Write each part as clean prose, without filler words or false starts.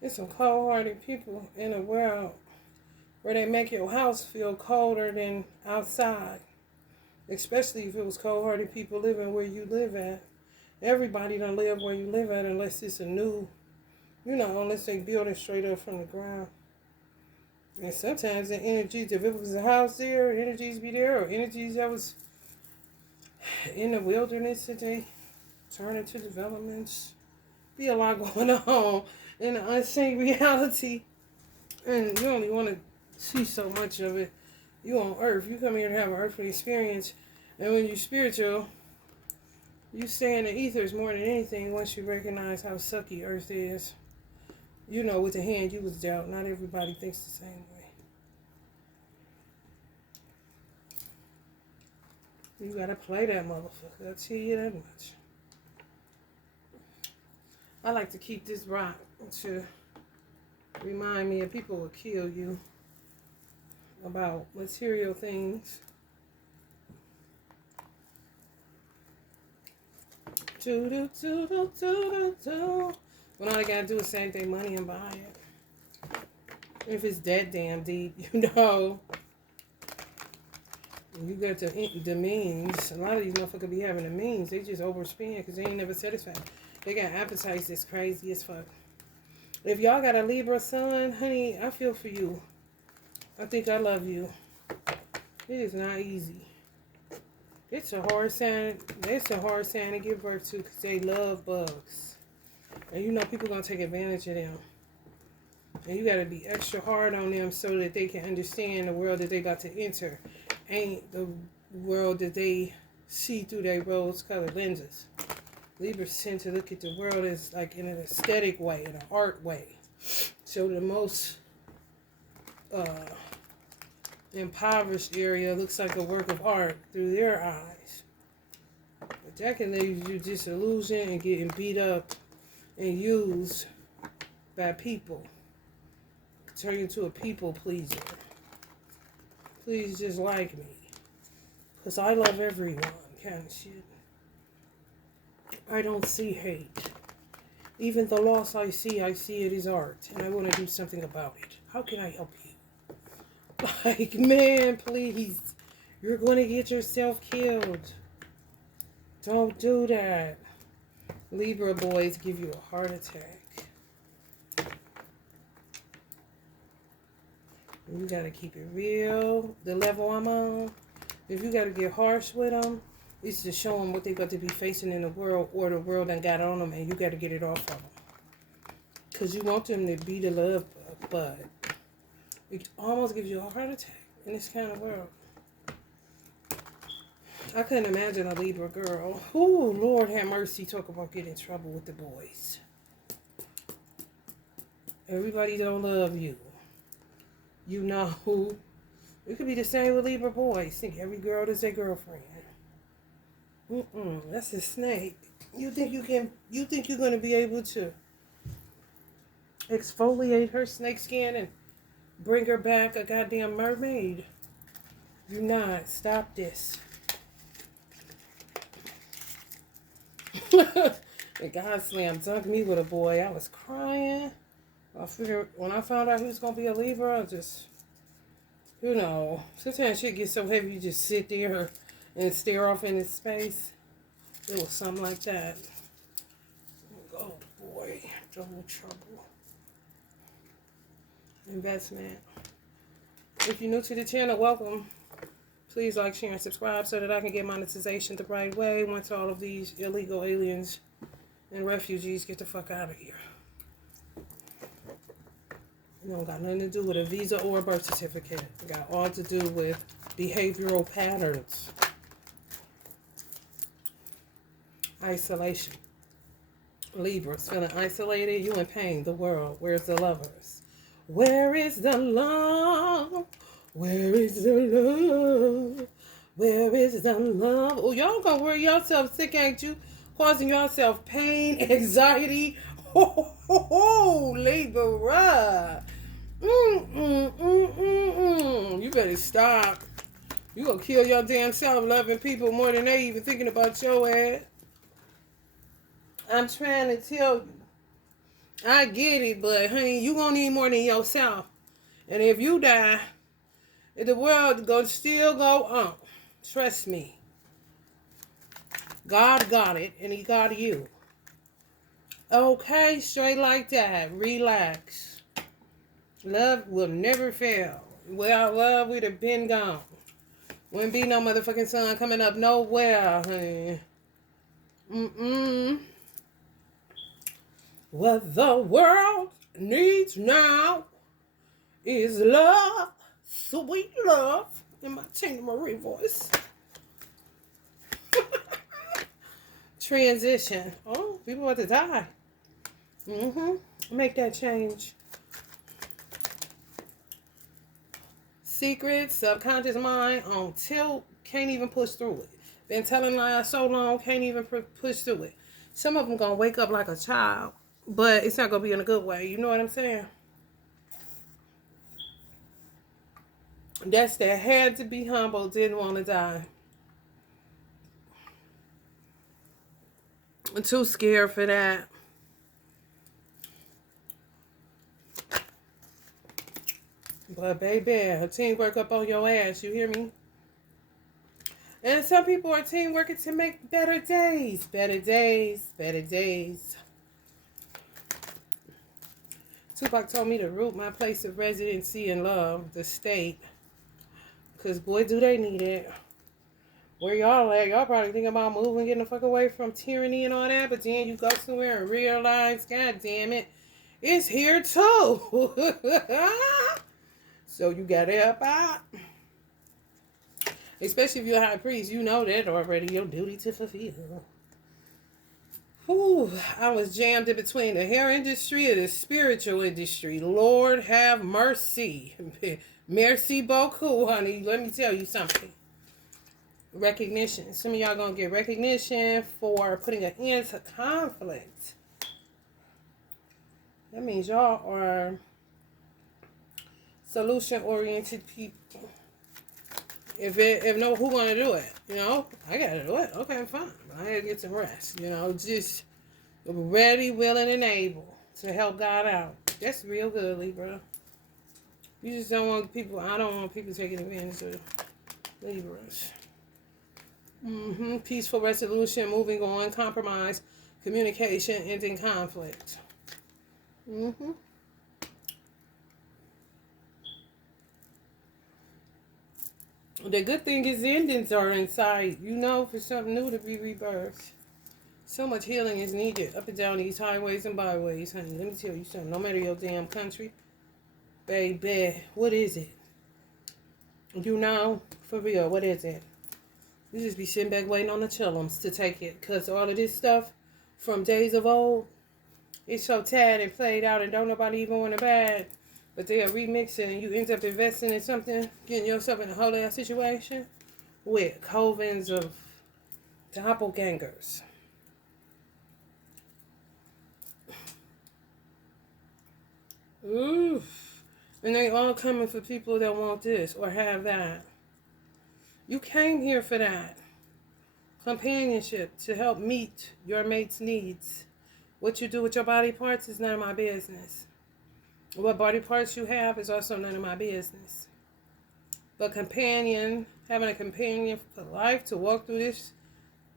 There's some cold-hearted people in the world where they make your house feel colder than outside. Especially if it was cold-hearted people living where you live at. Everybody don't live where you live at unless it's a new, unless they build it straight up from the ground. And sometimes the energies, if it was a house there, energies be there, or energies that was in the wilderness that they turn into developments. Be a lot going on in the unseen reality. And you only want to see so much of it. You on earth. You come here to have an earthly experience. And when you're spiritual, you stay in the ethers more than anything once you recognize how sucky earth is. With the hand you was dealt, not everybody thinks the same way. You gotta play that motherfucker. I'll tell you that much. I like to keep this rock to remind me of people will kill you about material things. When all they gotta do is save their money and buy it. If it's that damn deep, you got the means. A lot of these motherfuckers be having the means. They just overspend because they ain't never satisfied. They got appetites that's crazy as fuck. If y'all got a Libra sun, honey, I feel for you. I think I love you. It is not easy. It's a hard sign. It's a hard sign to give birth to because they love bugs. And people going to take advantage of them. And you got to be extra hard on them so that they can understand the world that they about to enter. Ain't the world that they see through their rose-colored lenses. Libras tend to look at the world as like in an aesthetic way, in an art way. So the most impoverished area looks like a work of art through their eyes. But that can leave you disillusioned and getting beat up and used by people. Turn you into a people pleaser. Please just like me. Because I love everyone kind of shit. I don't see hate. Even the loss I see it as art. And I want to do something about it. How can I help you? Like, man, please. You're going to get yourself killed. Don't do that. Libra boys give you a heart attack. You got to keep it real. The level I'm on. If you got to get harsh with them, it's to show them what they got to be facing in the world, or the world done got on them, and you got to get it off of them. Because you want them to be the love bud. It almost gives you a heart attack in this kind of world. I couldn't imagine a Libra girl. Ooh, Lord have mercy, talk about getting in trouble with the boys. Everybody don't love you. You know who. It could be the same with Libra boys. Think every girl is their girlfriend. That's a snake. You think you're going to be able to exfoliate her snake skin and bring her back a goddamn mermaid? You not. Stop this. The God slam dunked me with a boy. I was crying. I figured when I found out he was going to be a Libra, I just, sometimes shit gets so heavy you just sit there and stare off into space. It was something like that. Oh boy, double trouble. Investment. If you're new to the channel, welcome. Please like, share, and subscribe so that I can get monetization the right way once all of these illegal aliens and refugees get the fuck out of here. It don't got nothing to do with a visa or a birth certificate. It got all to do with behavioral patterns. Isolation. Libras, feeling isolated, you in pain, the world. Where's the lovers? Where is the love? Where is the love? Where is the love? Oh, y'all gonna worry yourself sick, ain't you? Causing yourself pain, anxiety. Libra. You better stop. You gonna kill your damn self loving people more than they even thinking about your ass. I'm trying to tell you. I get it, but honey, you gonna need more than yourself. And if you die, the world gonna still go on. Trust me. God got it, and he got you. Okay, straight like that. Relax. Love will never fail. Without love, we'd have been gone. Wouldn't be no motherfucking sun coming up nowhere, honey. What the world needs now is love. Sweet love. In my Tina Marie voice. Transition. Oh, people about to die. Make that change. Secret, subconscious mind on tilt, can't even push through it. Been telling lies so long, can't even push through it. Some of them gonna wake up like a child, but it's not gonna be in a good way. You know what I'm saying? That's that had to be humble, didn't want to die. I'm too scared for that. But baby, a teamwork up on your ass, you hear me? And some people are teamworking to make better days. Better days. Better days. Tupac told me to root my place of residency in love, the state. Because boy, do they need it. Where y'all at? Y'all probably thinking about moving, getting the fuck away from tyranny and all that. But then you go somewhere and realize, God damn it, it's here too. So you gotta help out. Especially if you're a high priest, you know that already, your duty to fulfill. Whew, I was jammed in between the hair industry and the spiritual industry. Lord have mercy. Merci beaucoup, honey. Let me tell you something. Recognition. Some of y'all gonna get recognition for putting an end to conflict. That means y'all are solution-oriented people. If no, who gonna do it? You know, I gotta do it. Okay, fine. I gotta get some rest. You know, just ready, willing, and able to help God out. That's real good, Libra. You just don't want people. I don't want people taking advantage of Libras. Peaceful resolution, moving on, compromise, communication, ending conflict. The good thing is endings are in sight. You know, for something new to be rebirthed. So much healing is needed up and down these highways and byways, honey. Let me tell you something. No matter your damn country, baby, what is it? You know, for real, what is it? You just be sitting back waiting on the chillums to take it. Because all of this stuff from days of old, it's so tad and played out and don't nobody even want it bad. But they are remixing and you end up investing in something, getting yourself in a whole other situation with covens of doppelgangers. Oof. And they all coming for people that want this or have that. You came here for that. Companionship to help meet your mate's needs. What you do with your body parts is none of my business. What body parts you have is also none of my business. But having a companion for life to walk through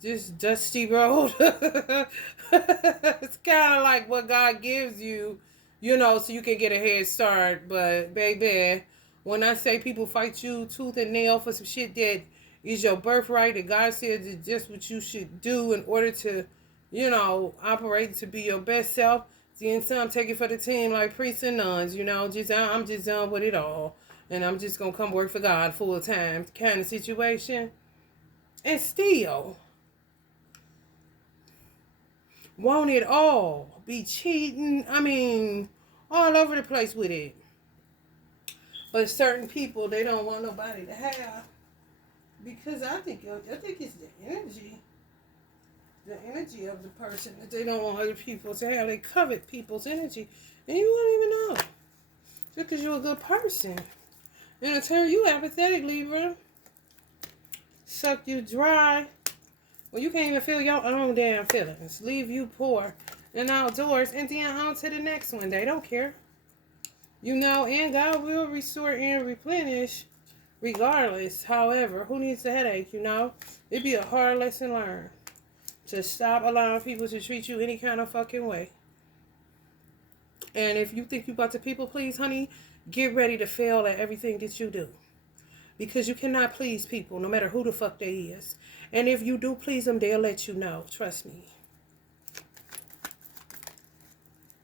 this dusty road, it's kind of like what God gives you, you know, so you can get a head start. But baby, when I say people fight you tooth and nail for some shit that is your birthright, that God says is just what you should do in order to, you know, operate to be your best self. Then some take it for the team like priests and nuns, you know, I'm just done with it all. And I'm just going to come work for God full time kind of situation. And still, want it all. Be cheating. I mean, all over the place with it. But certain people, they don't want nobody to have. Because I think it's the energy. The energy of the person that they don't want other people to have. They covet people's energy. And you won't even know. Just because you're a good person. And it'll turn you apathetic, Libra. Suck you dry. Well, you can't even feel your own damn feelings. Leave you poor and outdoors, and then on to the next one. They don't care. And God will restore and replenish regardless. However, who needs a headache, It'd be a hard lesson learned to stop allowing people to treat you any kind of fucking way. And if you think you about to people please, honey, get ready to fail at everything that you do. Because you cannot please people, no matter who the fuck they is. And if you do please them, they'll let you know. Trust me.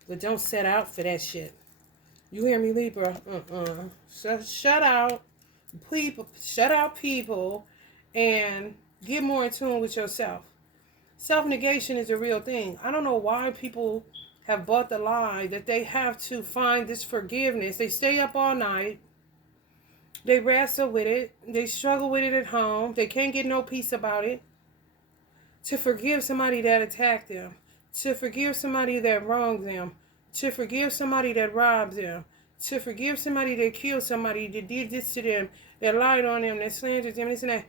But don't set out for that shit. You hear me, Libra? So shut out people. Shut out people. And get more in tune with yourself. Self-negation is a real thing. I don't know why people have bought the lie that they have to find this forgiveness. They stay up all night. They wrestle with it. They struggle with it at home. They can't get no peace about it. To forgive somebody that attacked them. To forgive somebody that wronged them. To forgive somebody that robbed them. To forgive somebody that killed somebody, that did this to them, that lied on them, that slandered them, this and that.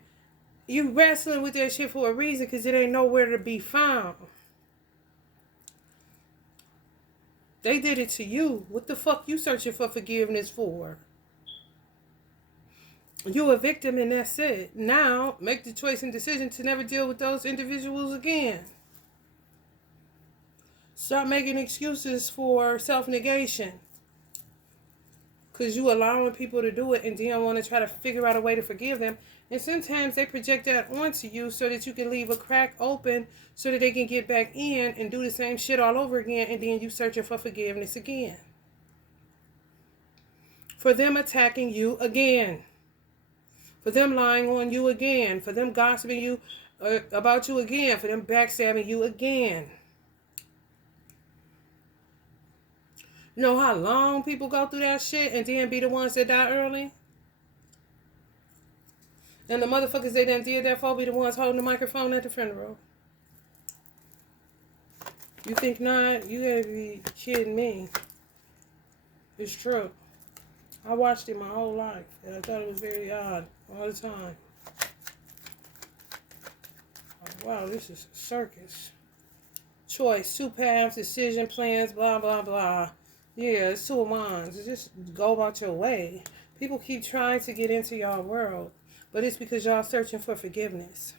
You wrestling with that shit for a reason because it ain't nowhere to be found. They did it to you. What the fuck you searching for forgiveness for? You a victim and that's it. Now, make the choice and decision to never deal with those individuals again. Stop making excuses for self-negation. Because you allowing people to do it and then want to try to figure out a way to forgive them. And sometimes they project that onto you so that you can leave a crack open so that they can get back in and do the same shit all over again, and then you searching for forgiveness again. For them attacking you again. For them lying on you again. For them gossiping you about you again. For them backstabbing you again. You know how long people go through that shit and then be the ones that die early? And the motherfuckers they done did that for be the ones holding the microphone at the funeral. You think not? You gotta be kidding me. It's true. I watched it my whole life, and I thought it was very odd all the time. Like, wow, this is a circus. Choice, 2 paths, decision, plans, blah, blah, blah. Yeah, it's 2 of mine. Just go about your way. People keep trying to get into y'all world, but it's because y'all searching for forgiveness.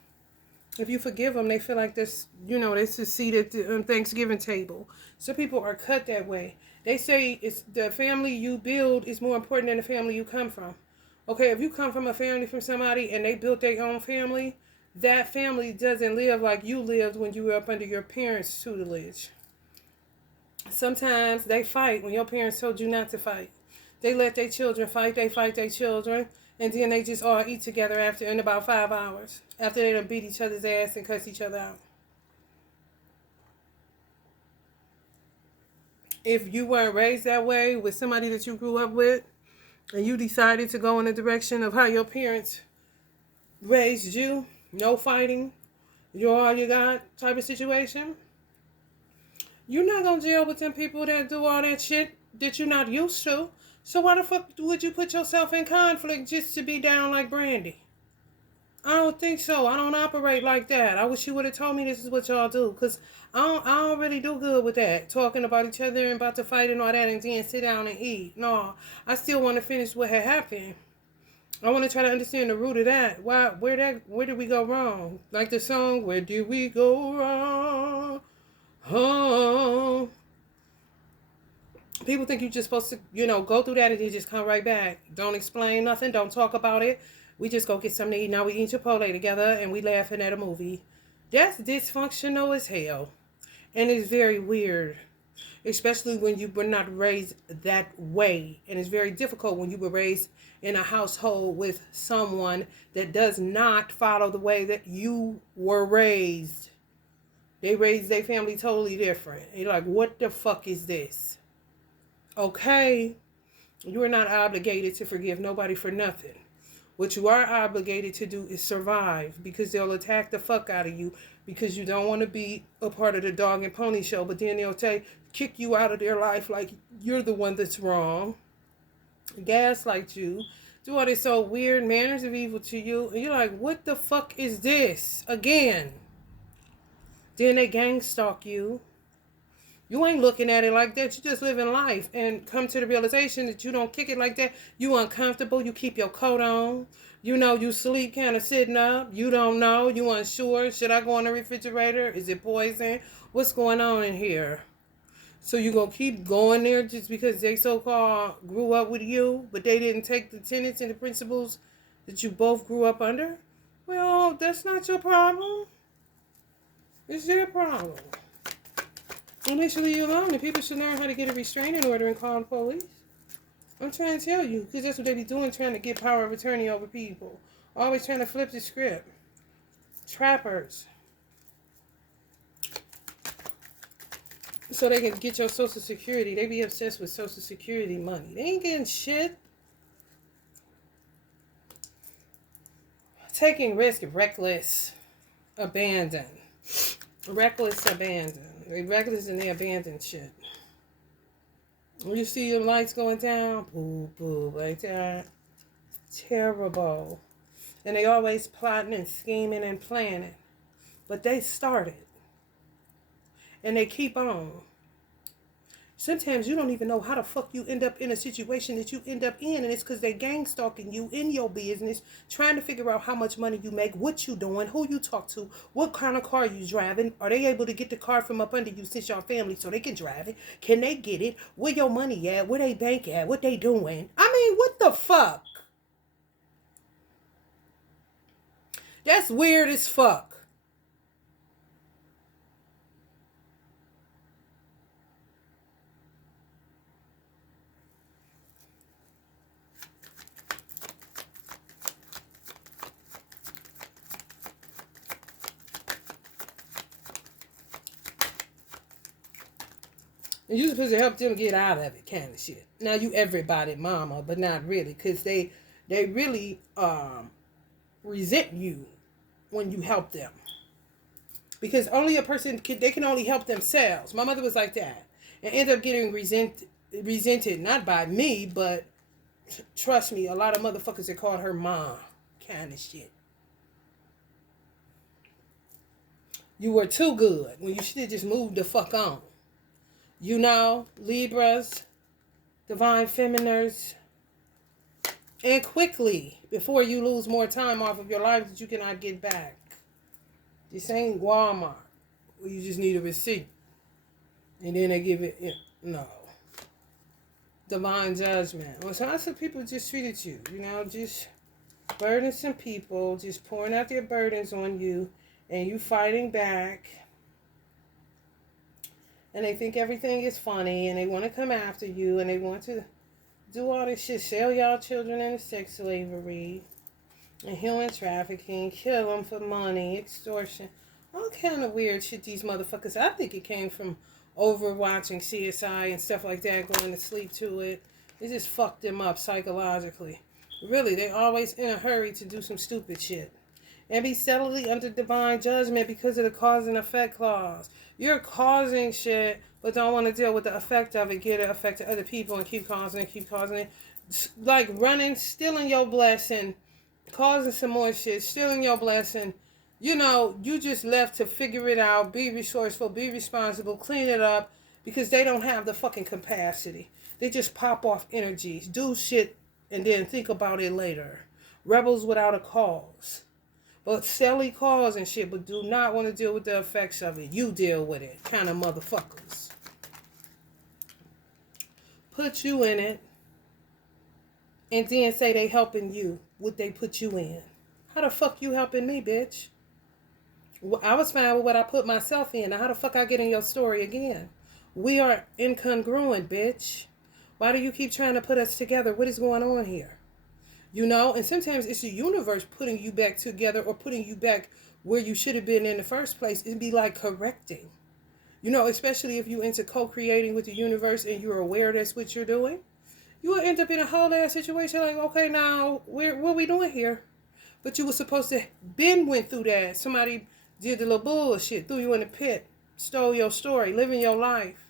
If you forgive them, they feel like this, they succeed at the Thanksgiving table. Some people are cut that way. They say it's the family you build is more important than the family you come from. Okay, if you come from a family from somebody and they built their own family, that family doesn't live like you lived when you were up under your parents' tutelage. Sometimes they fight when your parents told you not to fight. They let their children fight. They fight their children. And then they just all eat together in about 5 hours. After they done beat each other's ass and cuss each other out. If you weren't raised that way with somebody that you grew up with, and you decided to go in the direction of how your parents raised you, no fighting, you're all you got type of situation, you're not going to deal with them people that do all that shit that you're not used to. So why the fuck would you put yourself in conflict just to be down like Brandy? I don't think so. I don't operate like that. I wish you would have told me this is what y'all do. Because I don't really do good with that. Talking about each other and about to fight and all that and then sit down and eat. No, I still want to finish what had happened. I want to try to understand the root of that. Where did we go wrong? Like the song, where did we go wrong? Oh. People think you're just supposed to, go through that and then just come right back. Don't explain nothing. Don't talk about it. We just go get something to eat. Now we eat Chipotle together and we laughing at a movie. That's dysfunctional as hell. And it's very weird. Especially when you were not raised that way. And it's very difficult when you were raised in a household with someone that does not follow the way that you were raised. They raised their family totally different. And you're like, what the fuck is this? Okay, you are not obligated to forgive nobody for nothing. What you are obligated to do is survive, because they'll attack the fuck out of you because you don't want to be a part of the dog and pony show, but then they'll kick you out of their life like you're the one that's wrong, gaslight you, do all this so weird manners of evil to you, and you're like, what the fuck is this? Again. Then they gang stalk you. You ain't looking at it like that. You just living life and come to the realization that you don't kick it like that. You uncomfortable. You keep your coat on. You know, you sleep kind of sitting up. You don't know. You unsure. Should I go in the refrigerator? Is it poison? What's going on in here? So you going to keep going there just because they so-called grew up with you, but they didn't take the tenets and the principles that you both grew up under? Well, that's not your problem. It's their problem. And they should leave you alone. And people should learn how to get a restraining order and call the police. I'm trying to tell you, because that's what they be doing, trying to get power of attorney over people. Always trying to flip the script. Trappers. So they can get your Social Security. They be obsessed with Social Security money. They ain't getting shit. Taking risk, reckless, abandon. Reckless, abandon. They reckless and they abandon shit. When you see your lights going down, boo, boo, like that. Terrible. And they always plotting and scheming and planning. But they started. And they keep on. Sometimes you don't even know how the fuck you end up in a situation that you end up in. And it's because they gang stalking you in your business. Trying to figure out how much money you make. What you doing. Who you talk to. What kind of car you driving. Are they able to get the car from up under you since y'all family so they can drive it? Can they get it? Where your money at? Where they bank at? What they doing? I mean, what the fuck? That's weird as fuck. And you're supposed to help them get out of it, kind of shit. Now you everybody mama, but not really, because they really resent you when you help them. Because only a person they can only help themselves. My mother was like that, and ended up getting resented not by me, but trust me, a lot of motherfuckers that called her mom, kind of shit. You were too good when you should have just moved the fuck on. You know, Libras, Divine Feminines, and quickly, before you lose more time off of your life that you cannot get back. This ain't Walmart, where you just need a receipt. And then they give it, no. Divine Judgment. Well, so some people just treated you, you know, just burdensome people, just pouring out their burdens on you, and you fighting back. And they think everything is funny, and they want to come after you, and they want to do all this shit, sell y'all children into sex slavery, and human trafficking, kill them for money, extortion, all kind of weird shit these motherfuckers. I think it came from overwatching CSI and stuff like that, going to sleep to it. It just fucked them up psychologically. Really, they always in a hurry to do some stupid shit. And be steadily under divine judgment because of the cause and effect clause. You're causing shit, but don't want to deal with the effect of it. Get it affect to other people and keep causing it. Like running, stealing your blessing, causing some more shit, stealing your blessing. You know, you just left to figure it out, be resourceful, be responsible, clean it up, because they don't have the fucking capacity. They just pop off energies, do shit, and then think about it later. Rebels without a cause. But silly cause and shit, but do not want to deal with the effects of it. You deal with it, kind of motherfuckers. Put you in it, and then say they helping you, what they put you in. How the fuck you helping me, bitch? Well, I was fine with what I put myself in. Now how the fuck I get in your story again? We are incongruent, bitch. Why do you keep trying to put us together? What is going on here? You know, and sometimes it's the universe putting you back together or putting you back where you should have been in the first place. It'd be like correcting. You know, especially if you into co-creating with the universe and you're aware that's what you're doing. You will end up in a whole ass situation like, okay, now, what we doing here? But you were supposed to went through that. Somebody did the little bullshit, threw you in the pit, stole your story, living your life.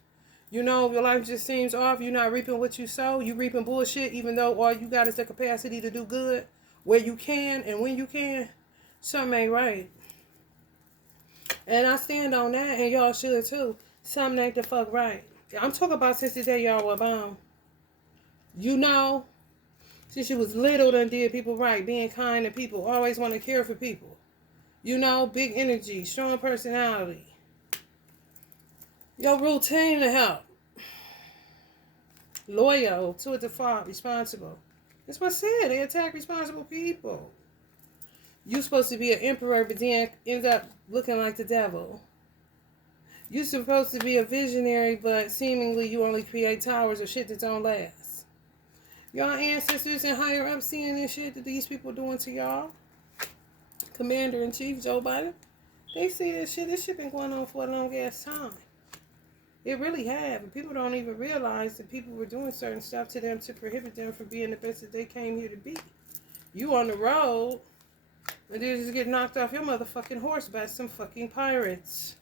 You know, your life just seems off. You're not reaping what you sow. You reaping bullshit, even though all you got is the capacity to do good where you can and when you can. Something ain't right. And I stand on that, and y'all should too. Something ain't the fuck right. I'm talking about since the day y'all were born. You know, since you was little done did people right, being kind to people, always want to care for people. You know, big energy, strong personality. Your routine to help. Loyal to a default, responsible. That's what I said. They attack responsible people. You supposed to be an emperor, but then end up looking like the devil. You supposed to be a visionary, but seemingly you only create towers of shit that don't last. Y'all ancestors and higher ups seeing this shit that these people doing to y'all. Commander-in-Chief Joe Biden. They see this shit. This shit been going on for a long ass time. It really have. And people don't even realize that people were doing certain stuff to them to prohibit them from being the best that they came here to be. You on the road, and then just get knocked off your motherfucking horse by some fucking pirates.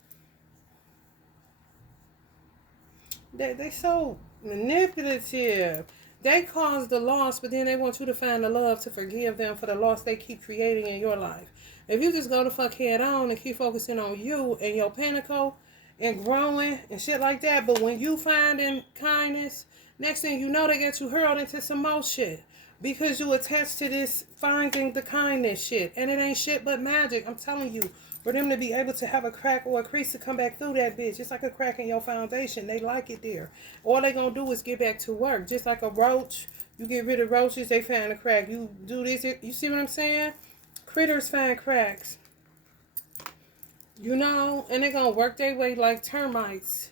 They so manipulative. They cause the loss, but then they want you to find the love to forgive them for the loss they keep creating in your life. If you just go the fuck head on and keep focusing on you and your pinnacle and growing and shit like that, but when you finding kindness, next thing you know, they get you hurled into some more shit. Because you attached to this finding the kindness shit. And it ain't shit but magic. I'm telling you. For them to be able to have a crack or a crease to come back through that bitch. It's like a crack in your foundation. They like it there. All they gonna do is get back to work. Just like a roach. You get rid of roaches, they find a crack. You do this. You see what I'm saying? Critters find cracks. You know? And they gonna work their way like termites.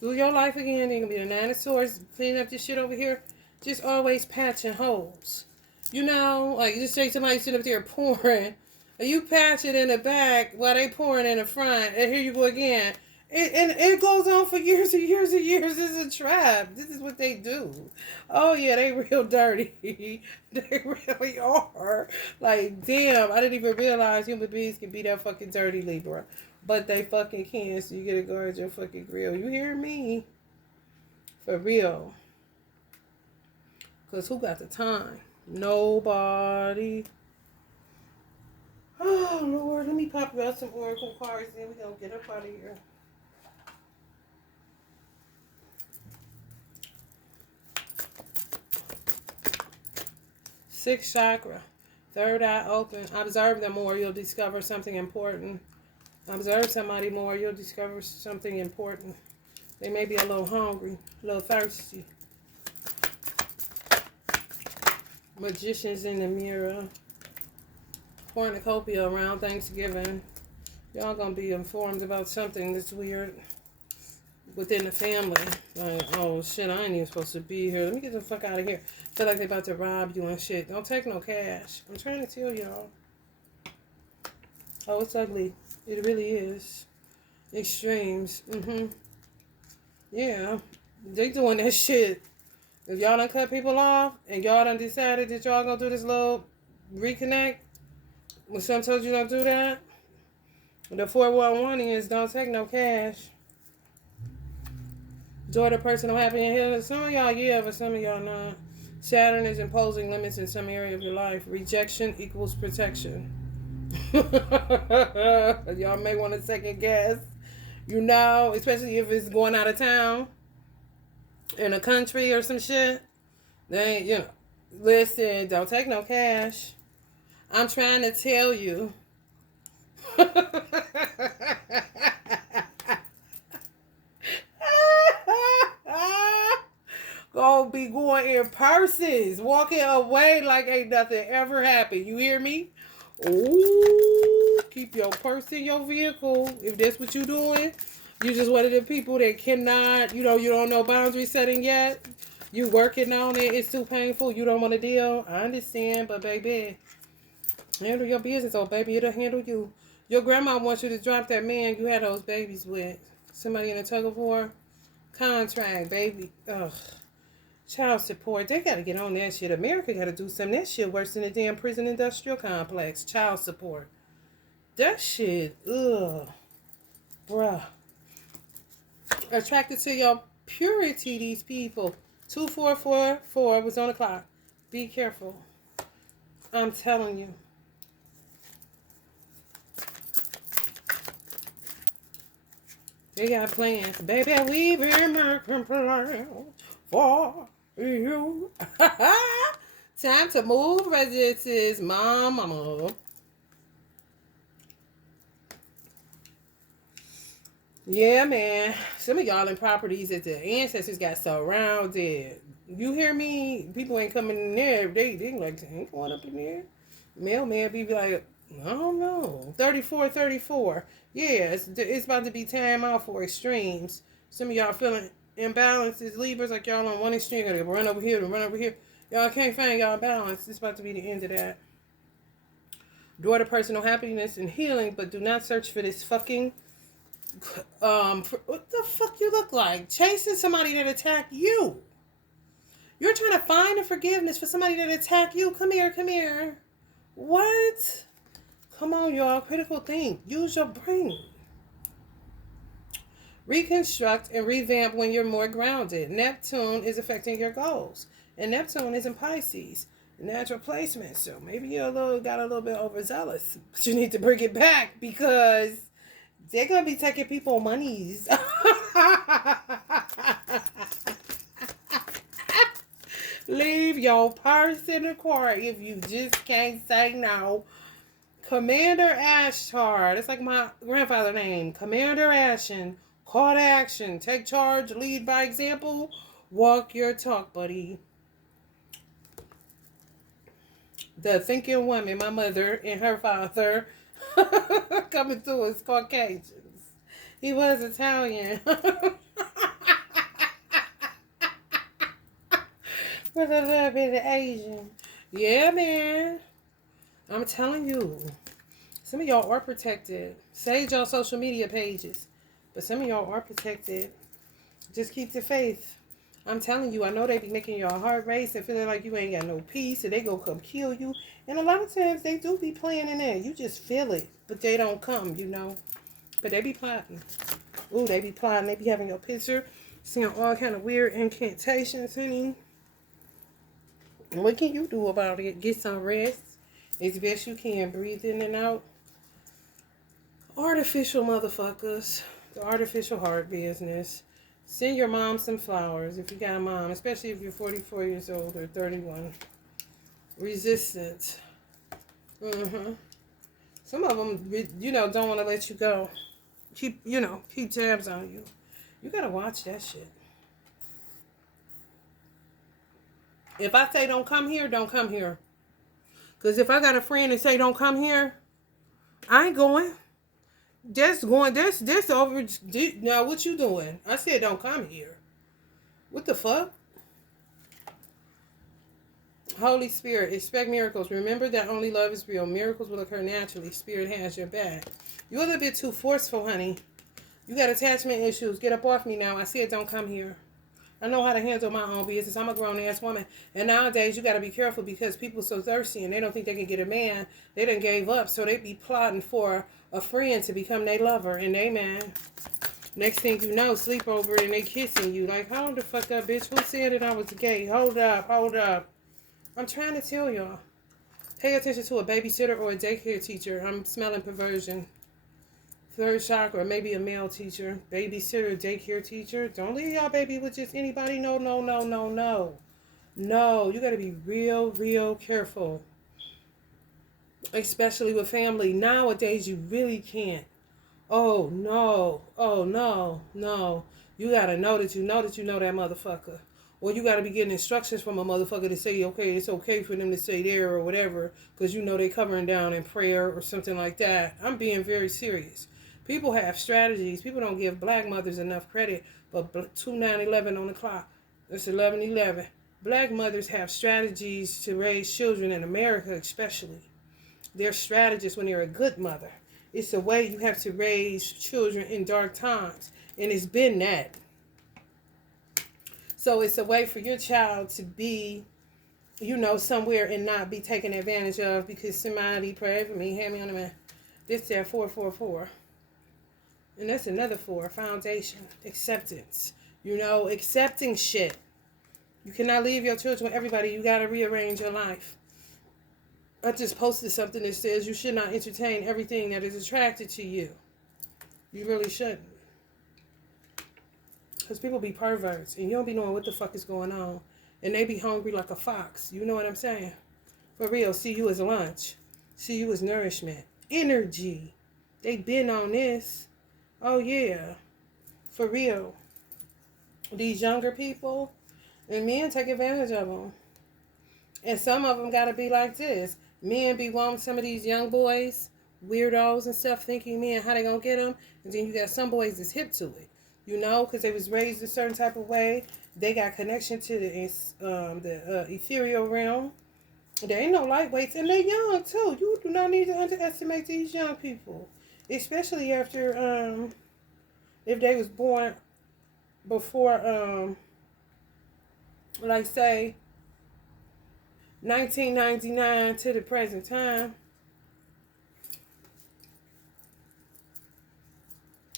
Do your life again. They gonna be the nine of swords. Clean up this shit over here. Just always patching holes. You know, like you just say somebody sitting up there pouring, and you patch it in the back while they pouring in the front, and here you go again. It goes on for years and years and years. This is a trap. This is what they do. Oh yeah, they real dirty. They really are. Like, damn, I didn't even realize human beings can be that fucking dirty, Libra. But they fucking can, so you gotta guard your fucking grill. You hear me? For real. Because who got the time? Nobody. Oh, Lord. Let me pop out some oracle cards, then we're going to get up out of here. Sixth chakra. Third eye open. Observe them more. You'll discover something important. Observe somebody more. You'll discover something important. They may be a little hungry, a little thirsty. Magicians in the mirror. Cornucopia around Thanksgiving. Y'all gonna be informed about something that's weird within the family. Like, oh shit, I ain't even supposed to be here. Let me get the fuck out of here. Feel like they about to rob you and shit. Don't take no cash. I'm trying to tell y'all. Oh, it's ugly. It really is. Extremes. Yeah. They doing that shit. If y'all done cut people off and y'all done decided that y'all gonna do this little reconnect, when some told you don't do that, the 411 is don't take no cash. Joy the personal happy and healing. Some of y'all, yeah, but some of y'all not. Saturn is imposing limits in some area of your life. Rejection equals protection. Y'all may want to second guess. You know, especially if it's going out of town. In a country or some shit, they, you know, listen, don't take no cash. I'm trying to tell you. Gonna be going in purses, walking away like ain't nothing ever happened. You hear me? Ooh, keep your purse in your vehicle if that's what you doing. You just one of the people that cannot, you know, you don't know boundary setting yet. You working on it. It's too painful. You don't want to deal. I understand, but baby, handle your business. Oh, baby, it'll handle you. Your grandma wants you to drop that man you had those babies with. Somebody in a tug of war. Contract, baby. Ugh. Child support. They got to get on that shit. America got to do something. That shit worse than the damn prison industrial complex. Child support. That shit. Ugh. Bruh. Attracted to your purity, these people. 2444 was on the clock. Be careful. I'm telling you. They got plans. Baby, we been making plans for you. Time to move residences, mama. Yeah, man. Some of y'all in properties that the ancestors got surrounded. You hear me? People ain't coming in there. They like, ain't going up in there. Mailman be like, I don't know. 34, 34. Yeah, it's about to be time out for extremes. Some of y'all feeling imbalances, Libras, like y'all on one extreme. Gotta run over here to run over here. Y'all can't find y'all balance. It's about to be the end of that. Door to personal happiness and healing, but do not search for this fucking what the fuck you look like? Chasing somebody that attacked you. You're trying to find a forgiveness for somebody that attacked you. Come here. What? Come on, y'all. Critical think. Use your brain. Reconstruct and revamp when you're more grounded. Neptune is affecting your goals. And Neptune is in Pisces. Natural placement. So maybe you got a little bit overzealous. But you need to bring it back because they're going to be taking people monies. Leave your purse in the car if you just can't say no. Commander Ashtar. That's like my grandfather's name. Commander Ashen. Call to action. Take charge. Lead by example. Walk your talk, buddy. The thinking woman, my mother and her father, coming through as Caucasians. He was Italian. With a little bit of Asian. Yeah, man. I'm telling you. Some of y'all are protected. Sage y'all social media pages. But some of y'all are protected. Just keep the faith. I'm telling you, I know they be making your heart race and feeling like you ain't got no peace and they gonna come kill you. And a lot of times they do be planning it. You just feel it. But they don't come, you know. But they be plotting. Ooh, they be plotting. They be having your picture. Seeing all kind of weird incantations, honey. What can you do about it? Get some rest as best you can. Breathe in and out. Artificial motherfuckers. The artificial heart business. Send your mom some flowers if you got a mom, especially if you're 44 years old or 31. Resistance. Some of them, don't want to let you go. Keep tabs on you. You got to watch that shit. If I say don't come here, don't come here. Because if I got a friend and say don't come here, I ain't going. That's over. Now, what you doing? I said don't come here. What the fuck? Holy Spirit, expect miracles. Remember that only love is real. Miracles will occur naturally. Spirit has your back. You're a little bit too forceful, honey. You got attachment issues. Get up off me now. I said don't come here. I know how to handle my own business. I'm a grown-ass woman. And nowadays, you got to be careful because people so thirsty and they don't think they can get a man. They done gave up. So they be plotting for a friend to become their lover and they man. Next thing you know, sleep over and they kissing you. Like, hold the fuck up, bitch. Who said that I was gay? Hold up. I'm trying to tell y'all. Pay attention to a babysitter or a daycare teacher. I'm smelling perversion. Third chakra, maybe a male teacher, babysitter, daycare teacher. Don't leave y'all baby with just anybody. No. No, you got to be real careful. Especially with family. Nowadays, you really can't. Oh, no. You got to know that you know that motherfucker. Or you got to be getting instructions from a motherfucker to say, okay, it's okay for them to say there or whatever. Because they covering down in prayer or something like that. I'm being very serious. People have strategies. People don't give black mothers enough credit. But 2911 on the clock. It's 11:11. Black mothers have strategies to raise children in America especially. They're strategists when they're a good mother. It's a way you have to raise children in dark times. And it's been that. So it's a way for your child to be, somewhere and not be taken advantage of because somebody prayed for me, hand me on the man. This there 444. And that's another 4, foundation, acceptance. Accepting shit. You cannot leave your children with everybody. You got to rearrange your life. I just posted something that says you should not entertain everything that is attracted to you. You really shouldn't. Because people be perverts and you don't be knowing what the fuck is going on. And they be hungry like a fox. You know what I'm saying? For real, see you as lunch. See you as nourishment. Energy. They been on this. Oh yeah. For real. These younger people, and men take advantage of them. And some of them got to be like this. Men be wanting some of these young boys, weirdos and stuff, thinking, man, how they going to get them? And then you got some boys that's hip to it. You know, because they was raised a certain type of way. They got connection to the ethereal realm. There ain't no lightweights, and they're young too. You do not need to underestimate these young people, especially after if they was born before like say 1999 to the present time.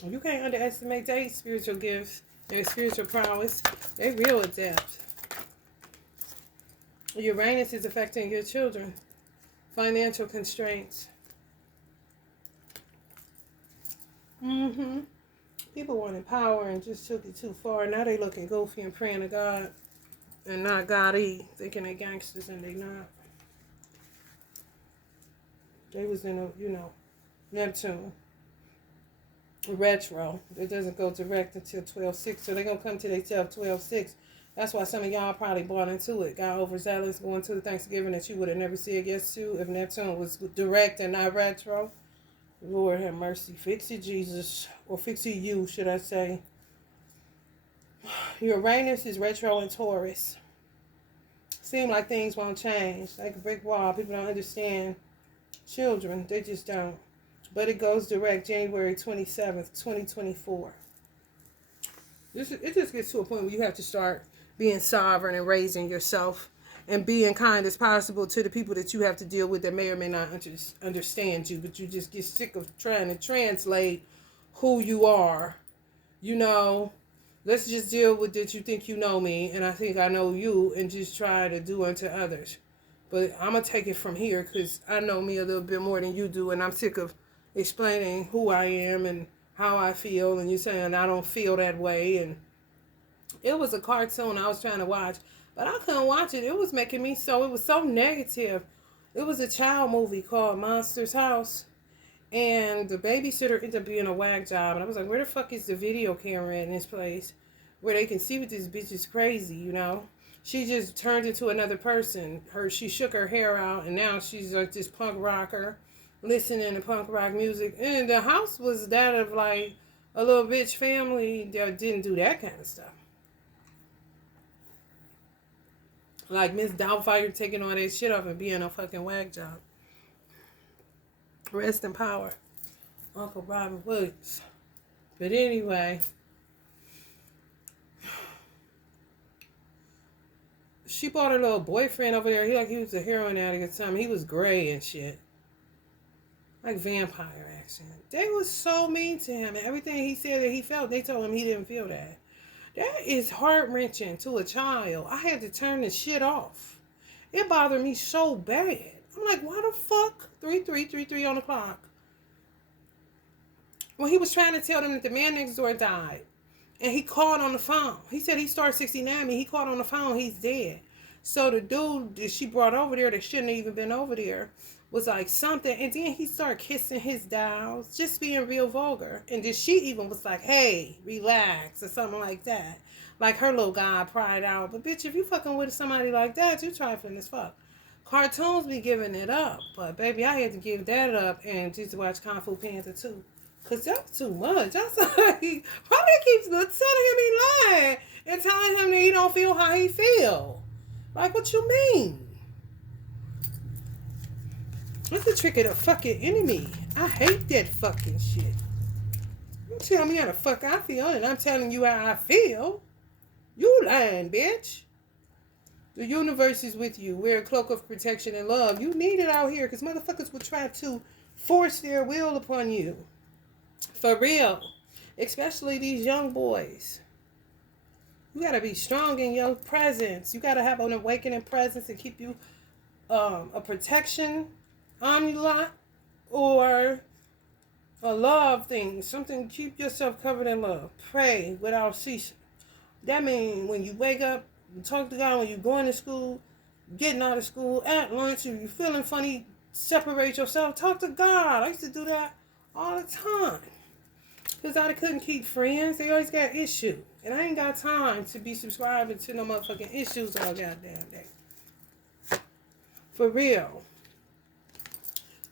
You can't underestimate their spiritual gifts, their spiritual prowess. They real adept. Uranus is affecting your children. Financial constraints. People wanted power and just took it too far. Now they looking goofy and praying to God and not God-y, thinking they gangsters and they not. They was in a, Neptune. Retro. It doesn't go direct until 12/6. So they're going to come to themselves 12/6. That's why some of y'all probably bought into it. Got overzealous going to the Thanksgiving that you would have never said yes to if Neptune was direct and not retro. Lord have mercy. Fix it, Jesus. Or fix it, you, should I say. Uranus is retro in Taurus. Seem like things won't change. Like a brick wall. People don't understand. Children, they just don't. But it goes direct January 27th, 2024. It just gets to a point where you have to start being sovereign and raising yourself and being kind as possible to the people that you have to deal with that may or may not understand you, but you just get sick of trying to translate who you are. Let's just deal with that you think you know me and I think I know you and just try to do unto others. But I'm going to take it from here because I know me a little bit more than you do and I'm sick of explaining who I am and how I feel and you saying I don't feel that way. And it was a cartoon I was trying to watch, but I couldn't watch it. It was making me it was so negative. It was a child movie called Monsters House, and the babysitter ended up being a whack job. And I was like, where the fuck is the video camera in this place where they can see what this bitch is crazy, She just turned into another person. She shook her hair out, and now she's like this punk rocker, listening to punk rock music. And the house was that of like a little bitch family that didn't do that kind of stuff. Like Miss Doubtfire taking all that shit off and being a fucking whack job. Rest in power, Uncle Robin Williams. But anyway, she bought her little boyfriend over there. He was a heroin addict or something. He was gray and shit. Like vampire action. They was so mean to him. And everything he said that he felt, they told him he didn't feel that. That is heart-wrenching to a child. I had to turn the shit off. It bothered me so bad. I'm like, why the fuck? 3333 on the clock. Well, he was trying to tell them that the man next door died. And he called on the phone. He said he started 69 me. He called on the phone. He's dead. So the dude that she brought over there that shouldn't have even been over there was like something. And then he started kissing his dolls. Just being real vulgar. And then she even was like, hey, relax. Or something like that. Like her little guy pried out. But bitch, if you fucking with somebody like that, you trifling as fuck. Cartoons be giving it up. But baby, I had to give that up and just watch Kung Fu Panda too. Because that was too much. I saw he probably keeps telling him he lying and telling him that he don't feel how he feel. Like, what you mean? What's the trick of the fucking enemy? I hate that fucking shit. You tell me how the fuck I feel and I'm telling you how I feel. You lying, bitch. The universe is with you. Wear a cloak of protection and love. You need it out here because motherfuckers will try to force their will upon you. For real. Especially these young boys. You got to be strong in your presence. You got to have an awakening presence and keep you a protection amulet or a love thing. Something, keep yourself covered in love. Pray without ceasing. That means when you wake up, you talk to God when you're going to school, getting out of school, at lunch, if you're feeling funny, separate yourself, talk to God. I used to do that all the time. Because I couldn't keep friends. They always got issues. And I ain't got time to be subscribing to no motherfucking issues all goddamn day. For real.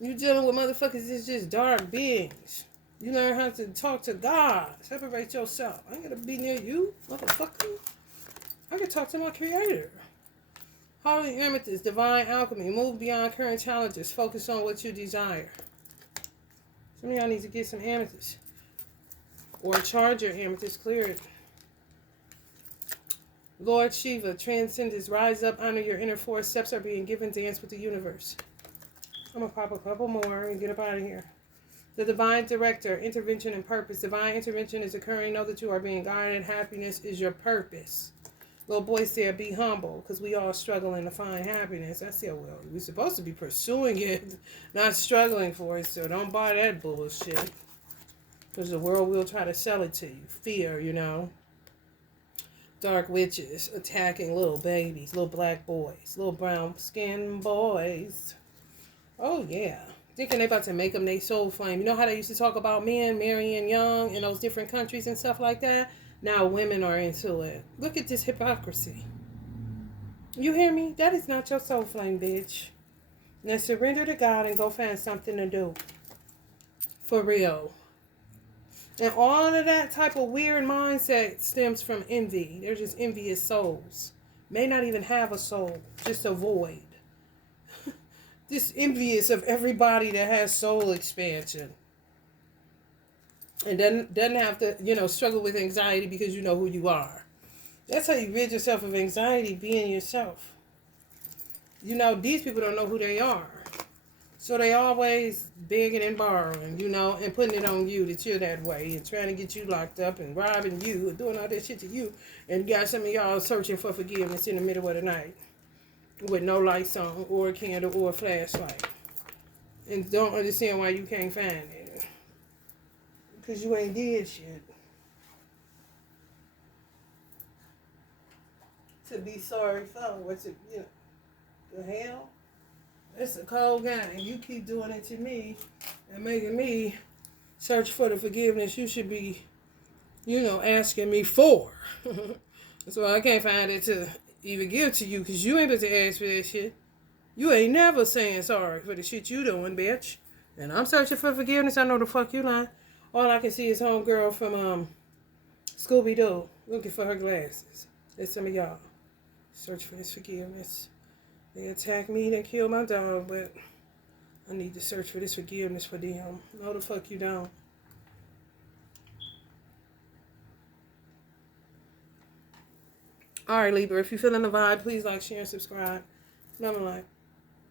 You dealing with motherfuckers that's just dark beings. You learn how to talk to God. Separate yourself. I ain't gonna be near you, motherfucker. I can talk to my creator. Holy Amethyst, divine alchemy. Move beyond current challenges. Focus on what you desire. Some of y'all need to get some amethyst. Or charge your amethyst, clear it. Lord Shiva, transcendence, rise up, honor your inner force. Steps are being given, dance with the universe. I'm going to pop a couple more and get up out of here. The divine director, intervention and purpose. Divine intervention is occurring. Know that you are being guided. Happiness is your purpose. Little boy said, be humble, because we all struggling to find happiness. I said, well, we're supposed to be pursuing it, not struggling for it, so don't buy that bullshit. Because the world will try to sell it to you. Fear, you know. Dark witches attacking little babies, little black boys, little brown skinned boys. Oh, yeah. Thinking they about to make them their soul flame. You know how they used to talk about men marrying young in those different countries and stuff like that? Now women are into it. Look at this hypocrisy. You hear me? That is not your soul flame, bitch. Now surrender to God and go find something to do. For real. And all of that type of weird mindset stems from envy. They're just envious souls. May not even have a soul. Just a void. Just envious of everybody that has soul expansion. And doesn't have to, struggle with anxiety because you know who you are. That's how you rid yourself of anxiety, being yourself. These people don't know who they are. So they always begging and borrowing, and putting it on you that you're that way and trying to get you locked up and robbing you and doing all that shit to you. And got some of y'all searching for forgiveness in the middle of the night with no lights on or a candle or a flashlight. And don't understand why you can't find it. Because you ain't did shit. To be sorry for what's it, the hell? It's a cold game. You keep doing it to me and making me search for the forgiveness you should be, asking me for. So I can't find it to even give to you because you ain't supposed to ask for that shit. You ain't never saying sorry for the shit you doing, bitch. And I'm searching for forgiveness. I know the fuck you lying. All I can see is homegirl from Scooby-Doo looking for her glasses. That's some of y'all. Search for this forgiveness. They attack me, they kill my dog, but I need to search for this forgiveness for them. No, the fuck you don't. All right, Libra, if you're feeling the vibe, please like, share, and subscribe. Love and light.